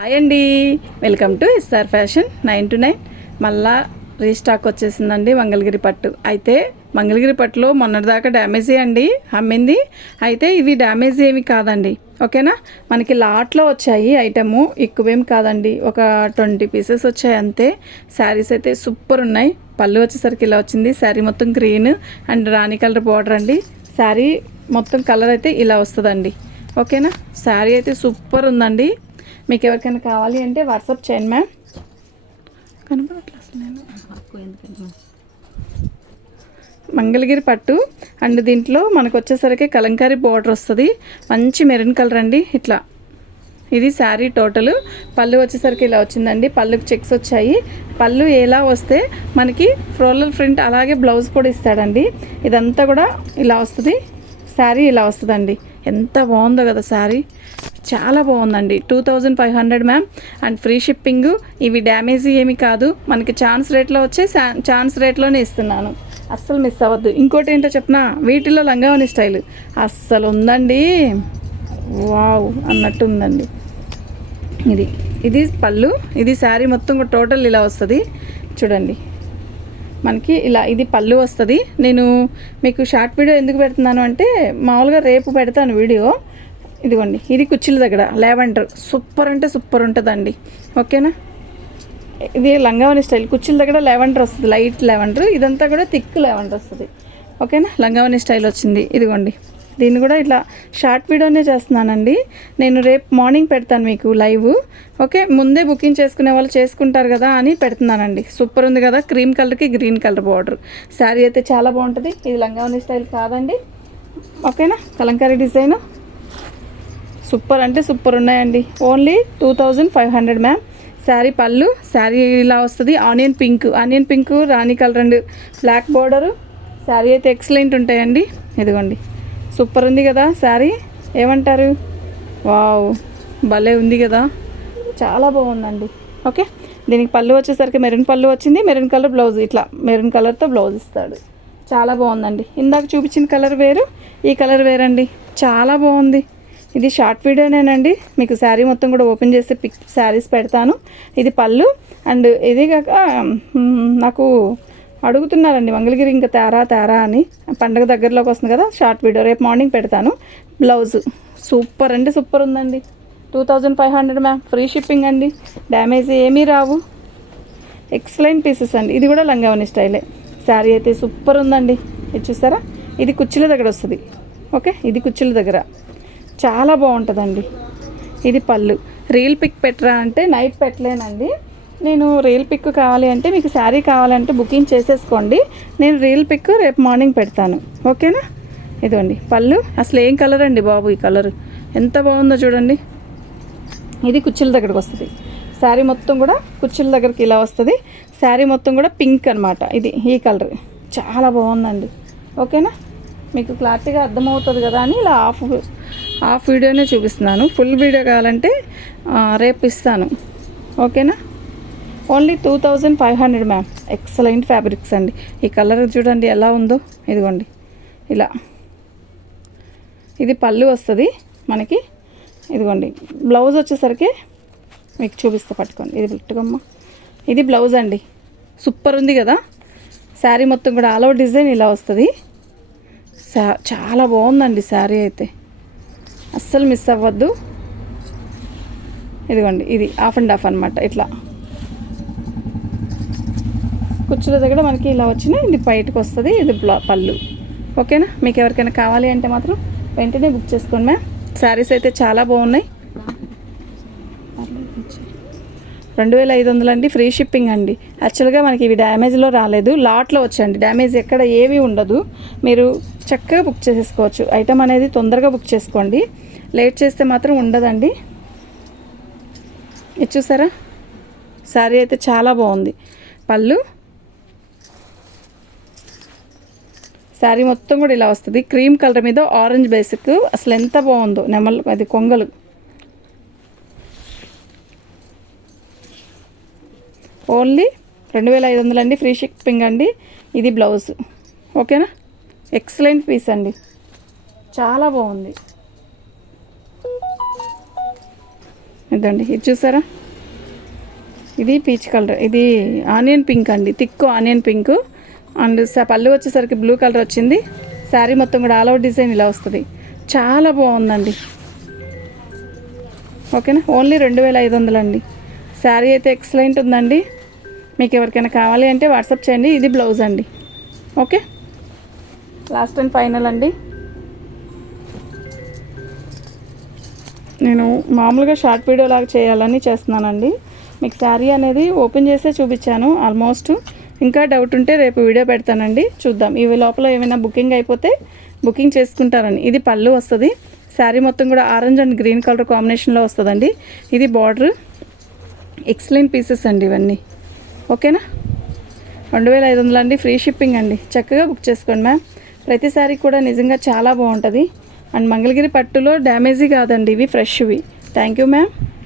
Hi అండి. Welcome to SR fashion nine to nine. మళ్ళా restock వచ్చేసిందండి మంగళగిరి పట్టు. అయితే మంగళగిరి పట్టులో మొన్నటిదాకా డ్యామేజే అండి అమ్మింది. అయితే ఇవి డ్యామేజ్ ఏమి కాదండి. ఓకేనా? మనకి లాట్లో వచ్చాయి ఐటము ఎక్కువేం కాదండి. ఒక ట్వంటీ పీసెస్ వచ్చాయి అంతే. శారీస్ అయితే సూపర్ ఉన్నాయి. పళ్ళు వచ్చేసరికి ఇలా వచ్చింది. శారీ మొత్తం గ్రీన్ అండ్ రాణి కలర్ బార్డర్ అండి. శారీ మొత్తం కలర్ అయితే ఇలా వస్తుందండి. ఓకేనా? శారీ అయితే సూపర్ ఉందండి. మీకు ఎవరికైనా కావాలి అంటే వాట్సాప్ చేయండి మ్యామ్. కనపడట్లేదు అసలు నేను. మంగళగిరి పట్టు అండ్ దీంట్లో మనకు వచ్చేసరికి కలంకారీ బార్డర్ వస్తుంది. మంచి మెరూన్ కలర్ అండి ఇట్లా. ఇది శారీ టోటల్. పళ్ళు వచ్చేసరికి ఇలా వచ్చిందండి. పళ్ళుకి చెక్స్ వచ్చాయి. పళ్ళు ఎలా వస్తే మనకి ఫ్రోలల్ ప్రింట్ అలాగే బ్లౌజ్ కూడా ఇస్తాడండి. ఇదంతా కూడా ఇలా వస్తుంది. శారీ ఇలా వస్తుందండి. ఎంత బాగుందో కదా శారీ. చాలా బాగుందండి. Two thousand five hundred ma'am. And free shipping. ఇవి డ్యామేజ్ ఏమి కాదు. మనకి ఛాన్స్ రేట్లో వచ్చే ఛాన్స్ రేట్లోనే ఇస్తున్నాను. అస్సలు మిస్ అవ్వద్దు. ఇంకోటి ఏంటో చెప్పనా? వీటిలో లంగావని స్టైల్. అస్సలు ఉందండి. వావ్ అన్నట్టు ఉందండి. ఇది ఇది పళ్ళు. ఇది శారీ మొత్తం కూడా టోటల్ ఇలా వస్తుంది. చూడండి. మనకి ఇలా ఇది పళ్ళు వస్తుంది. నేను మీకు షార్ట్ వీడియో ఎందుకు పెడుతున్నాను అంటే మామూలుగా రేపు పెడతాను వీడియో. ఇదిగోండి ఇది కుర్చీల దగ్గర లావెండర్. సూపర్ అంటే సూపర్ ఉంటుందండి. ఓకేనా? ఇది లంగావని స్టైల్. కుర్చీల దగ్గర లెవెండర్ వస్తుంది. Light lavender. ఇదంతా కూడా థిక్ లెవెండర్ వస్తుంది. ఓకేనా? లంగావని స్టైల్ వచ్చింది. ఇదిగోండి. దీన్ని కూడా ఇట్లా షార్ట్ వీడియోనే చేస్తున్నానండి. నేను రేపు మార్నింగ్ పెడతాను మీకు లైవ్. ఓకే ముందే బుకింగ్ చేసుకునే వాళ్ళు చేసుకుంటారు కదా అని పెడుతున్నానండి. సూపర్ ఉంది కదా క్రీమ్ కలర్కి గ్రీన్ కలర్ బార్డర్. శారీ అయితే చాలా బాగుంటుంది. ఇది లంగావని స్టైల్ కాదండి. ఓకేనా? కలంకారీ డిజైన్. సూపర్ అంటే సూపర్ ఉన్నాయండి. Only two thousand five hundred ma'am. Saree పళ్ళు శారీ ఇలా వస్తుంది. Onion pink. Onion pink Rani colour and black border. Saree అయితే ఎక్సలెంట్ ఉంటాయండి. ఇదిగోండి. సూపర్ ఉంది కదా శారీ. ఏమంటారు? వావ్ భలే ఉంది కదా. చాలా బాగుందండి. ఓకే? దీనికి పళ్ళు వచ్చేసరికి మెరూన్ పళ్ళు వచ్చింది. మెరూన్ కలర్ బ్లౌజ్ ఇట్లా మెరూన్ కలర్తో బ్లౌజ్ ఇస్తాడు. చాలా బాగుందండి. ఇందాక చూపించిన కలర్ వేరు ఈ కలర్ వేరండి. చాలా బాగుంది. ఇది షార్ట్ వీడియోనేనండి. మీకు శారీ మొత్తం కూడా ఓపెన్ చేసి పిక్ శారీస్ పెడతాను. ఇది పళ్ళు అండ్ ఇది కాక నాకు అడుగుతున్నారండి మంగళగిరి ఇంకా తేరా తేరా అని. పండగ దగ్గరలోకి వస్తుంది కదా షార్ట్ వీడియో. రేపు మార్నింగ్ పెడతాను. బ్లౌజ్. సూపర్ అండి సూపర్ ఉందండి. Two thousand five hundred ma'am. Free shipping అండి. డ్యామేజ్ ఏమీ రావు. ఎక్సలెంట్ పీసెస్ అండి. ఇది కూడా లంగావని స్టైలే. శారీ అయితే సూపర్ ఉందండి. ఇది చూసారా ఇది కుర్చీల దగ్గర వస్తుంది. ఓకే? ఇది కుర్చీల దగ్గర. చాలా బాగుంటుందండి. ఇది పళ్ళు. రీల్ పిక్ పెట్టరా అంటే నైట్ పెట్టలేనండి. నేను రీల్ పిక్ కావాలి అంటే మీకు శారీ కావాలంటే బుకింగ్ చేసేసుకోండి. నేను రీల్ పిక్ రేపు మార్నింగ్ పెడతాను. ఓకేనా? ఇదిగోండి పళ్ళు. అసలు ఏం కలర్ అండి బాబు ఈ కలర్? ఎంత బాగుందో చూడండి. ఇది కుర్చీల దగ్గరకు వస్తుంది. శారీ మొత్తం కూడా కుర్చీల దగ్గరికి ఇలా వస్తుంది. శారీ మొత్తం కూడా పింక్ అనమాట ఇది ఈ కలర్. చాలా బాగుందండి. ఓకేనా? మీకు క్లారిటీగా అర్థమవుతుంది కదా అని ఇలా హాఫ్ హాఫ్ వీడియోనే చూపిస్తున్నాను. ఫుల్ వీడియో కావాలంటే రేపు ఇస్తాను. ఓకేనా? Only two thousand five hundred ma'am excellent fabrics అండి. ఈ కలర్ చూడండి ఎలా ఉందో. ఇదిగోండి. ఇలా. ఇది పళ్ళు వస్తుంది మనకి. ఇదిగోండి. బ్లౌజ్ వచ్చేసరికి మీకు చూపిస్తా పట్టుకోండి. ఇది పెట్టుకోమ్మా. ఇది బ్లౌజ్ అండి. సూపర్ ఉంది కదా. శారీ మొత్తం కూడా ఆల్ ఓవర్ డిజైన్ ఇలా వస్తుంది. చాలా బాగుందండి శారీ అయితే. అస్సలు మిస్ అవ్వద్దు. ఇదిగోండి ఇది హాఫ్ అండ్ హాఫ్ అనమాట ఇట్లా. కుచ్చుల దగ్గర మనకి ఇలా వచ్చిన ఇది బయటకు వస్తుంది ఇది బ్లా పళ్ళు. ఓకేనా? మీకు ఎవరికైనా కావాలి అంటే మాత్రం వెంటనే బుక్ చేసుకోండి మ్యామ్. శారీస్ అయితే చాలా బాగున్నాయి. రెండు వేల ఐదు వందలు అండి ఫ్రీ షిప్పింగ్ అండి. యాక్చువల్గా మనకి ఇవి డ్యామేజ్లో రాలేదు లాట్లో వచ్చండి డ్యామేజ్ ఎక్కడ ఏమీ ఉండదు. మీరు చక్కగా బుక్ చేసేసుకోవచ్చు. ఐటమ్ అనేది తొందరగా బుక్ చేసుకోండి. లేట్ చేస్తే మాత్రం ఉండదండి. ఇది చూసారా? శారీ అయితే చాలా బాగుంది. పళ్ళు శారీ మొత్తం కూడా ఇలా వస్తుంది. క్రీమ్ కలర్ మీద ఆరెంజ్ బేసిక్. అసలు ఎంత బాగుందో. నెమల్ అది కొంగలు. ఓన్లీ రెండు వేల ఐదు వందలు అండి. ఫ్రీ షిప్పింగ్ అండి. ఇది బ్లౌజ్. ఓకేనా? ఎక్సలెంట్ పీస్ అండి. చాలా బాగుంది. ఇదండి. ఇది చూసారా? ఇది పీచ్ కలర్. ఇది ఆనియన్ పింక్ అండి. Thick onion pink. అండ్ స- పళ్ళు వచ్చేసరికి బ్లూ కలర్ వచ్చింది. శారీ మొత్తం కూడా ఆల్ అవుట్ డిజైన్ ఇలా వస్తుంది. చాలా బాగుందండి. ఓకేనా? ఓన్లీ రెండు వేల ఐదు వందలు అండి. శారీ అయితే ఎక్సలెంట్ ఉందండి. మీకు ఎవరికైనా కావాలి అంటే వాట్సాప్ చేయండి. ఇది బ్లౌజ్ అండి. ఓకే? లాస్ట్ అండ్ ఫైనల్ అండి. నేను మామూలుగా షార్ట్ వీడియో లాగా చేయాలని చేస్తున్నానండి. మీకు శారీ అనేది ఓపెన్ చేసే చూపించాను. ఆల్మోస్ట్ ఇంకా డౌట్ ఉంటే రేపు వీడియో పెడతానండి. చూద్దాం. ఇవి లోపల ఏమైనా బుకింగ్ అయిపోతే బుకింగ్ చేసుకుంటారని. ఇది పళ్ళు వస్తుంది. శారీ మొత్తం కూడా ఆరెంజ్ అండ్ గ్రీన్ కలర్ కాంబినేషన్లో వస్తుందండి. ఇది బార్డర్ ఎక్సలెంట్ పీసెస్ అండి ఇవన్నీ. ఓకేనా రెండు వేల ఐదు వందలు అండి. ఫ్రీ షిప్పింగ్ అండి. చక్కగా బుక్ చేసుకోండి మ్యామ్ ప్రతి శారీ కూడా నిజంగా చాలా బాగుంటుంది. అండ్ మంగళగిరి పట్టులో డ్యామేజీ కాదండి. ఇవి ఫ్రెష్వి థ్యాంక్ యూ మ్యామ్